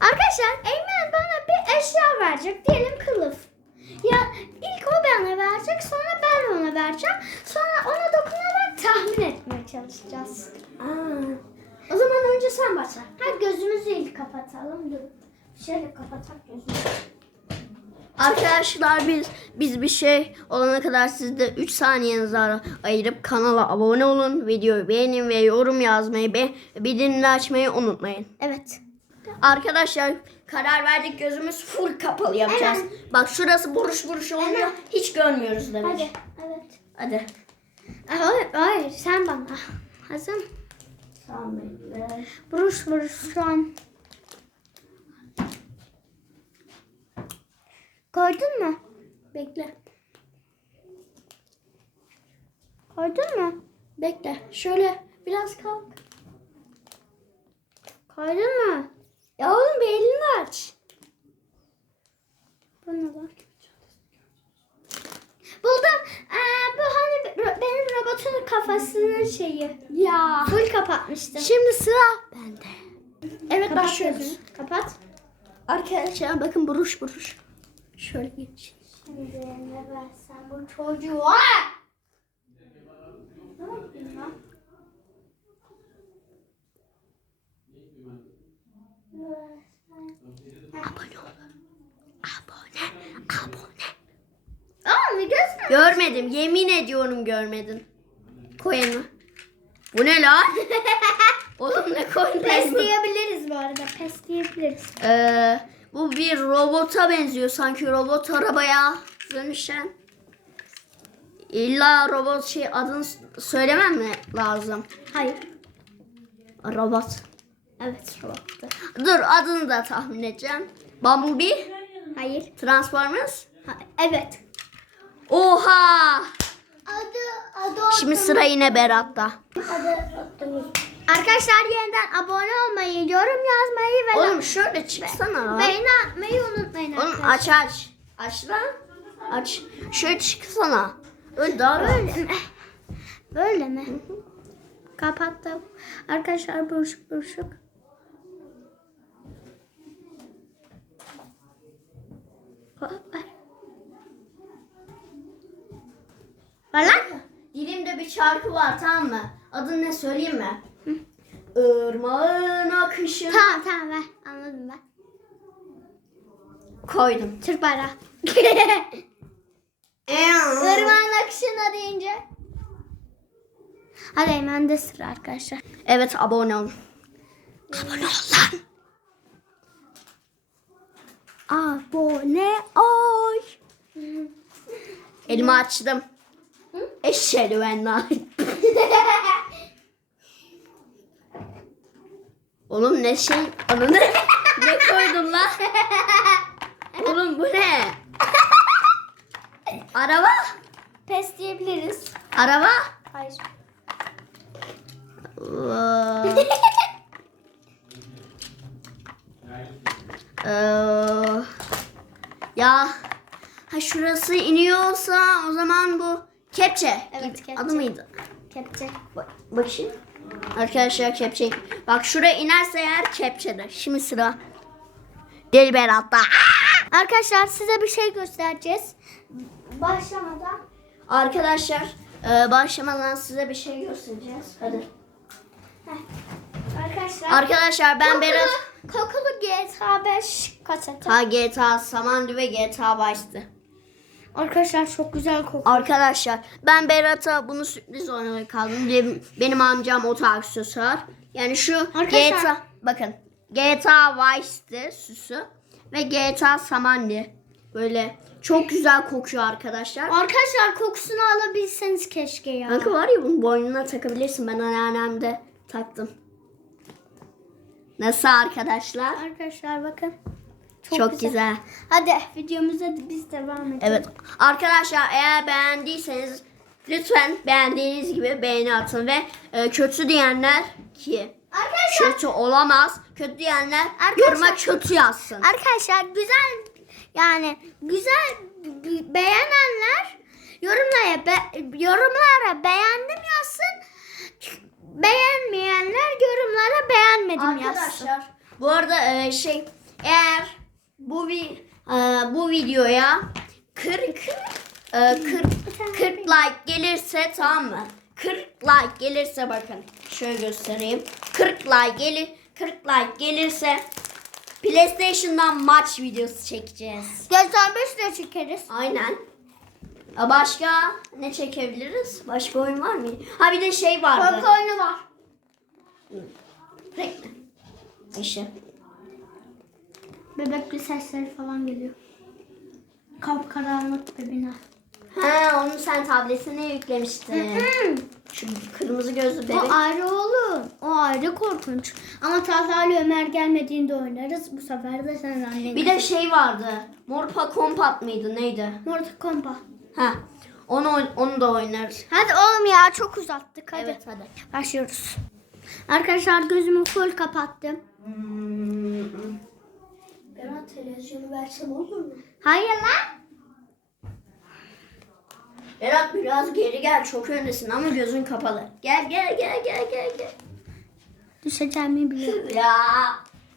Arkadaşlar Eymen bana bir eşya verecek. Diyelim kılıf. Ya ilk o bana verecek sonra ben ona vereceğim. Sonra ona dokunarak tahmin etmeye çalışacağız. Aa, o zaman önce sen başla. Ha gözümüzü ilk kapatalım. Dur. Şöyle kapatak gözümüzü. Arkadaşlar biz biz bir şey olana kadar siz de 3 saniyenizi ayırıp kanala abone olun, videoyu beğenin ve yorum yazmayı ve bildirimleri açmayı unutmayın. Evet. Arkadaşlar karar verdik gözümüz full kapalı yapacağız. Bak şurası buruş buruş olmuyor. Hiç görmüyoruz demek. Hadi. Evet. Hadi. Hayır, hayır sen bana. Hazır mı? Tamam. Buruş buruş şu an. Koydun mu? Bekle. Koydun mu? Bekle. Şöyle biraz kalk. Koydun mu? Ya oğlum bir elini aç. Ne var? Buldum. Ee, bu hani benim robotun kafasının şeyi. Ya. Full kapatmıştım. Şimdi sıra bende. Evet Kapat başlıyoruz. gözünü. Kapat. Arkadaşlar bakın buruş buruş. Şöyle geç. Şimdi ne versen bu çocuğu. Ne yapayım lan? Abone olun. Abone. Abone. Aa bir göz Görmedim. Yemin ediyorum görmedin. Koyunu. Bu ne lan? Oğlum ne koyun? Pes diyebiliriz bu arada. Pes diyebiliriz. Ee, bu bir robota benziyor sanki robot arabaya dönüşen. İlla robot şey adını söylemem mi lazım? Hayır. Robot. Evet robot. Dur adını da tahmin edeceğim. Bumblebee, Hayır. Transformers. Ha, evet. Oha! Adı adı Şimdi sıra yine Berat'ta. Arkadaşlar yeniden abone olmayı, yorum yazmayı ve Oğlum şöyle çıksana lan. beğeni atmayı unutmayın Oğlum arkadaşlar. aç aç. Aç lan. Aç. Şöyle çıksana. Öyle daha rahat. Böyle mi? Böyle mi? Kapattım. Arkadaşlar buruşuk buruşuk. Hop, ver. Ver lan. Dilimde bir şarkı var tamam mı? Adını ne söyleyeyim mi? Irmağın akışı. Tamam tamam ver. Anladım ben. Koydum. Türk bayrağı. Irmağın akışına deyince. Hadi hemen de sıra arkadaşlar. Evet abone olun. Abone ol lan. Abone. Elimi açtım. Eşhedü en la- Oğlum ne şey onu ne, ne koydun lan? Oğlum bu ne? Araba? Pes diyebiliriz. Araba? Hayır. Ee, ya şurası iniyorsa o zaman bu kepçe. Evet, gibi. kepçe. Adı mıydı? Kepçe. Bak, bakayım. Arkadaşlar kepçe. Bak şuraya inerse eğer kepçedir. Şimdi sıra. Deli Berat'ta. Arkadaşlar size bir şey göstereceğiz. Başlamadan. Arkadaşlar e, başlamadan size bir şey göstereceğiz. Hadi. Arkadaşlar. Arkadaşlar ben Berat. Kokulu GTA 5 kaseti. Ha GTA Samandı ve GTA Vice'dı. Arkadaşlar çok güzel kokuyor. Arkadaşlar ben Berat'a bunu sürpriz oynamaya kaldım. Benim, benim amcam oto aksesuar. Yani şu Arkadaşlar- GTA bakın GTA Vice'di süsü ve GTA Samandı. Böyle çok güzel kokuyor arkadaşlar. Arkadaşlar kokusunu alabilseniz keşke ya. Kanka var ya bunu boynuna takabilirsin. Ben anneannemde taktım. Nasıl arkadaşlar? Arkadaşlar bakın. Çok, güzel. Hadi videomuza biz devam edelim. Evet. Arkadaşlar eğer beğendiyseniz lütfen beğendiğiniz gibi beğeni atın ve e, kötü diyenler ki Arkadaşlar, kötü olamaz. Kötü diyenler Arkadaşlar- yoruma kötü yazsın. arkadaşlar güzel yani güzel beğenenler yorumlara be- yorumlara beğendim yazsın. Beğenmeyenler yorumlara beğenmedim yazsın. Arkadaşlar bu arada e, şey eğer bu vi e, bu videoya 40 e, 40 40 like gelirse tamam mı? 40 like gelirse bakın şöyle göstereyim. 40 like gelir 40 like gelirse PlayStation'dan maç videosu çekeceğiz. Göstermiş de çekeriz. Aynen. E, Başka ne çekebiliriz? Başka oyun var mı? Ha bir de şey vardı. Korku oyunu var. Bekle. İşte. Bebekli sesleri falan geliyor. Kapkaranlık bir bina. Ha onu sen tabletine yüklemiştin. Şu kırmızı gözlü bebek. O ayrı oğlum. O ayrı korkunç. Ama Tahali Ömer gelmediğinde oynarız. Bu sefer de sen annen. Bir de şey vardı. Morpa Kompat mıydı neydi? Mortal Kombat. Ha. Onu onu da oynarız. Hadi oğlum ya çok uzattık hadi. Evet hadi. Başlıyoruz. Arkadaşlar gözümü full kapattım. Ben televizyonu versem olur mu? Hayır lan. Berat biraz geri gel çok öndesin ama gözün kapalı. Gel gel gel gel gel gel. Düşeceğimi biliyorum. Ya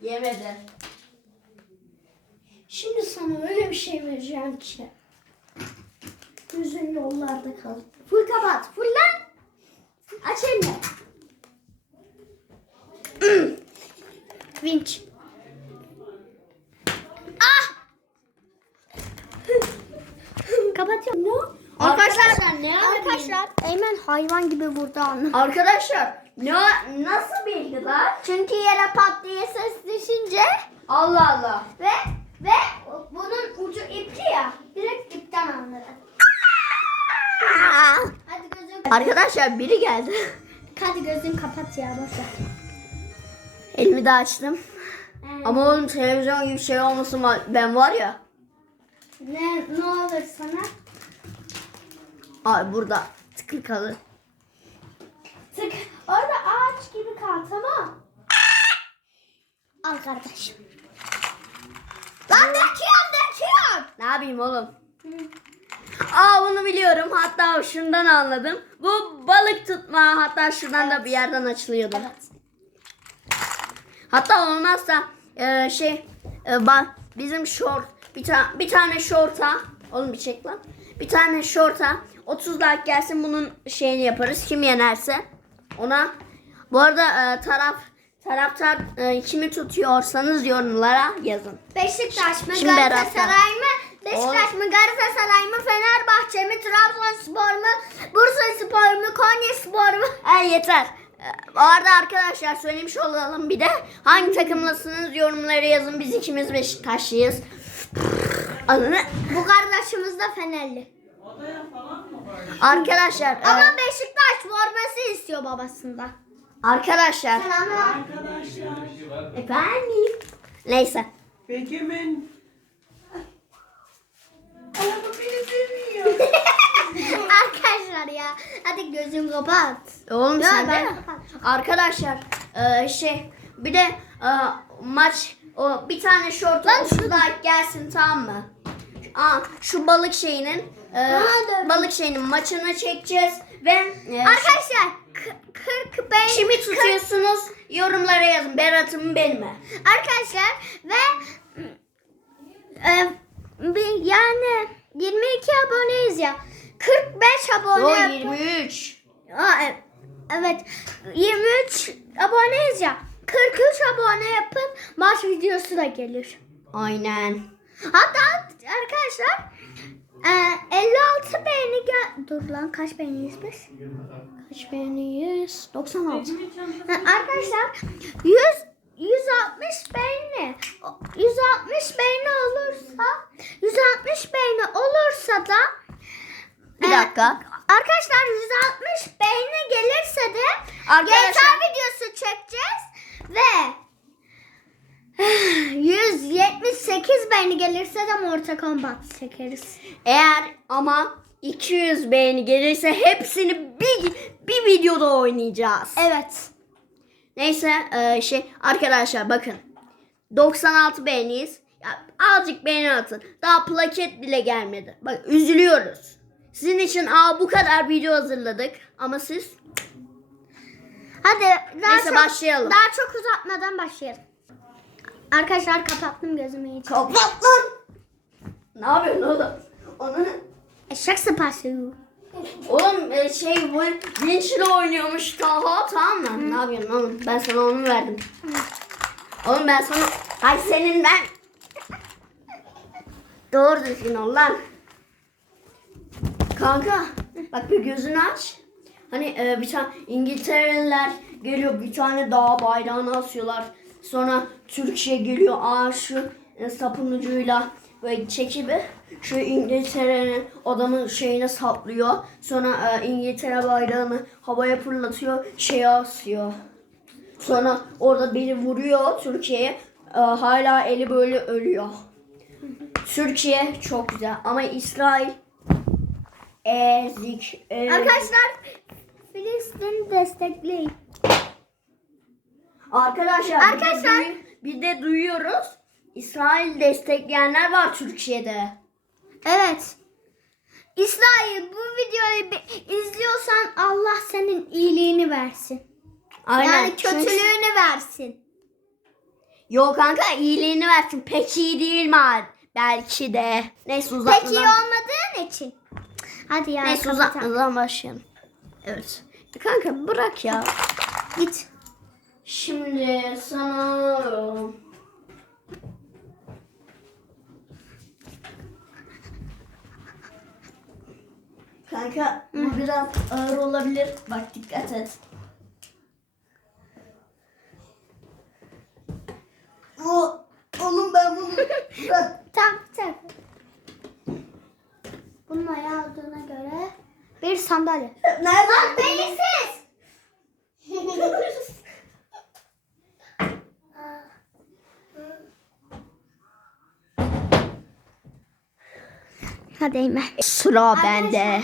yemedi. Şimdi sana öyle bir şey vereceğim ki. Gözün yollarda kal. Full kapat. Full lan. Aç elini. Vinç. Ah! Kapatıyorum. Ne? Arkadaşlar ne Arkadaşlar Eymen hayvan gibi vurdu anı. Arkadaşlar ne nasıl bildiler? Çünkü yere pat diye ses düşünce Allah Allah. ve ve bunun ucu ipli ya. Direkt ipten anladı. Hadi gözün Arkadaşlar biri geldi. Hadi gözün kapat ya boş ver. Elimi de açtım. Ama oğlum televizyon gibi şey olmasın ben var ya. ne ne olur sana? Ay burada tıklı kalır. Tık. Orada ağaç gibi kal tamam. Al kardeşim. Lan döküyorum döküyorum. Ne yapayım oğlum? Aa bunu biliyorum. Hatta şundan anladım. Bu balık tutma. Hatta şuradan da bir yerden açılıyordu. Hatta olmazsa e, şey e, ba- bizim short bir tane bir tane short'a oğlum bir çek lan. Bir tane short'a 30 like gelsin bunun şeyini yaparız. Kim yenerse ona. Bu arada e, taraf taraftar e, kimi tutuyorsanız yorumlara yazın. Beşiktaş mı Şimdi. Galatasaray mı? Beşiktaş mı Galatasaray mı? Fenerbahçe mi? Trabzonspor mu? Bursa Spor mu? Konya Spor mu? Ay yeter. Ee, Bu arada arkadaşlar söylemiş olalım bir de hangi takımlasınız yorumlara yazın. Biz ikimiz Beşiktaşlıyız. Bu kardeşimiz de Fenerli. Arkadaşlar, e, Ama Beşiktaş forması istiyor babasından. arkadaşlar. Arkadaşlar. Efendim. Neyse. Egemen. Araba beni. Arkadaşlar ya. Hadi gözünü kapat. Oğlum Ya sen de. Arkadaşlar, e, şey bir de e, maç o bir tane Lan 30 like gelsin tamam mı? Aa, şu balık şeyinin e, balık şeyinin maçını çekeceğiz ve e, Arkadaşlar k- 45 Kimi tutuyorsunuz? Yorumlara yazın. Berat'ım mı benim mi? Arkadaşlar ve e, yani 22 aboneyiz ya. 45 abone. O yapın. 23. Aa, e- evet. 23 aboneyiz ya. 43 abone yapın. Maç videosu da gelir. Aynen. Hatta arkadaşlar e, 56 beğeni gel... Dur lan kaç beğeniyiz biz? Kaç beğeniyiz? 96. Ha, Arkadaşlar 100 160 beğeni o- 160 beğeni olursa 160 beğeni olursa da Bir e, dakika. Arkadaşlar 160 beğeni gelirse de Arkadaşlar- GTA videosu çekeceğiz ve 178 beğeni gelirse de Mortal Kombat çekeriz. Eğer ama 200 beğeni gelirse hepsini bir, bir videoda oynayacağız. Evet. Neyse e, şey arkadaşlar bakın. 96 beğeniyiz. Ya, azıcık beğeni atın. Daha plaket bile gelmedi. Bak üzülüyoruz. Sizin için aa bu kadar video hazırladık. Ama siz Hadi daha Neyse, çok, başlayalım. Daha çok uzatmadan başlayalım. Arkadaşlar kapattım gözümü iyice. Kapat lan. Ne yapıyorsun oğlum? Onu Eşek sıpası. Oğlum e, şey bu vinçle oynuyormuş Taha tamam mı? Ne yapıyorsun oğlum? Ben sana onu verdim. Oğlum ben sana... Ay senin ben... Doğru düzgün ol lan. Kanka bak bir gözünü aç. Hani e, bir tane İngiltereliler geliyor bir tane dağ bayrağını asıyorlar. Sonra Türkiye geliyor aa şu e, sapın ucuyla böyle çekip şu İngiltere'nin adamın şeyine saplıyor. Sonra e, İngiltere bayrağını havaya fırlatıyor şeye asıyor. Sonra orada biri vuruyor Türkiye'ye. E, hala eli böyle ölüyor. Türkiye çok güzel ama İsrail ezik. ezik. Arkadaşlar Filistin'i destekleyin. Arkadaşlar, Arkadaşlar- Bir, de, bir de duyuyoruz. İsrail destekleyenler var Türkiye'de. Evet. İsrail bu videoyu izliyorsan Allah senin iyiliğini versin. Aynen. Yani Çünkü- kötülüğünü versin. Yok kanka iyiliğini versin. Pek iyi değil mi? Belki de. Neyse uzatmadan. iyi olmadığın için. Hadi ya. Neyse uzatmadan başlayalım. Evet. Kanka bırak ya. Git. Şimdi sana... Kanka bu biraz ağır olabilir. Bak dikkat et. O, oğlum ben bunu bırak. Tamam tamam. Bunun ayağı olduğuna göre bir sandalye. Nerede? Lan beyinsiz. Hadi Eymen. Sıra bende.